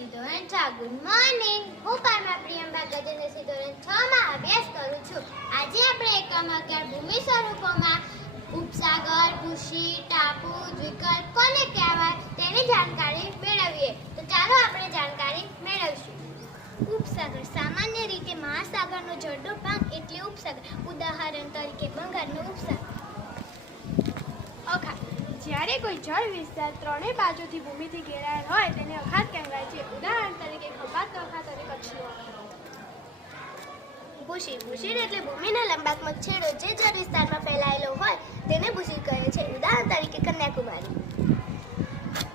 વિદ્યાર્થી ધોરણ 6 good morning હું પારમા પ્રિયંબા ગજેન્દ્રસિંહ ધોરણ 6 માં અભ્યાસ કરું છું આજે આપણે એકમ 11 ભૂમિ સ્વરૂપોમાં ઉપસાગર ભૂશી ટાપુ દ્વિકલ્પ કોને કહેવાય તેની જાણકારી મેળવીએ તો ચાલો આપણે જાણકારી મેળવીશું ઉપસાગર સામાન્ય રીતે મહાસાગરનો જળનો ભાગ એટલે ઉપસાગર ઉદાહરણ તરીકે બંગાળનો ઉપસાગર અખાત જ્યારે કોઈ જળ વિસ્તાર ત્રણેય બાજુથી ભૂમિથી ઘેરાયેલ હોય તેને અખાત કહેવાય છે. ઉદાહરણ તરીકે ખંભાતનો અખાત અને કચ્છનો અખાત. ભૂશી ભૂશી એટલે ભૂમિના લંબાત્મક છેડો જે જળ વિસ્તારમાં ફેલાયેલો હોય તેને ભૂશી કહે છે. ઉદાહરણ તરીકે કન્યાકુમારી.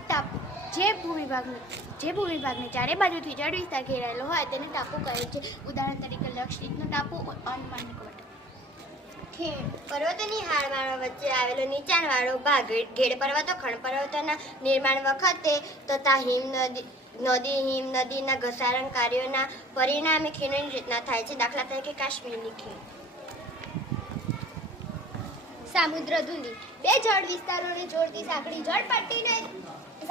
ટાપુ જે ભૂમિભાગને ચારે બાજુથી જળ વિસ્તાર ઘેરાયેલો હોય તેને ટાપુ કહે છે. ઉદાહરણ તરીકે લક્ષદ્વીપનો ટાપુ, અંદમાન નિકોબાર. ખીણ પર્વતોની હારમાળા વચ્ચે આવેલો નીચાણવાળો ભાગ. ઘેડ પર્વતો ખંડ પર્વતોના નિર્માણ વખતે તથા હિમ નદીના ઘસારણ કાર્યોના પરિણામે ખીણની રચના થાય છે. દાખલા તરીકે કાશ્મીરની ખીણ. સામુદ્ર ધુની બે જળ વિસ્તારોને જોડતી સાંકડી જળપટ્ટીને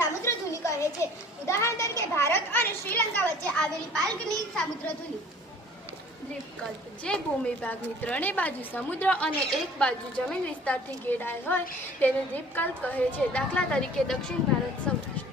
સામુદ્ર ધુની કહે છે. ઉદાહરણ તરીકે ભારત અને શ્રીલંકા વચ્ચે આવેલી પાલગની સામુદ્ર ધુની. દ્વીપકલ્પ જે ભૂમિભાગની ત્રણેય બાજુ સમુદ્ર અને એક બાજુ જમીન વિસ્તારથી ઘેરાયેલ હોય તેને દ્વીપકલ્પ કહે છે. દાખલા તરીકે દક્ષિણ ભારત, સૌરાષ્ટ્ર.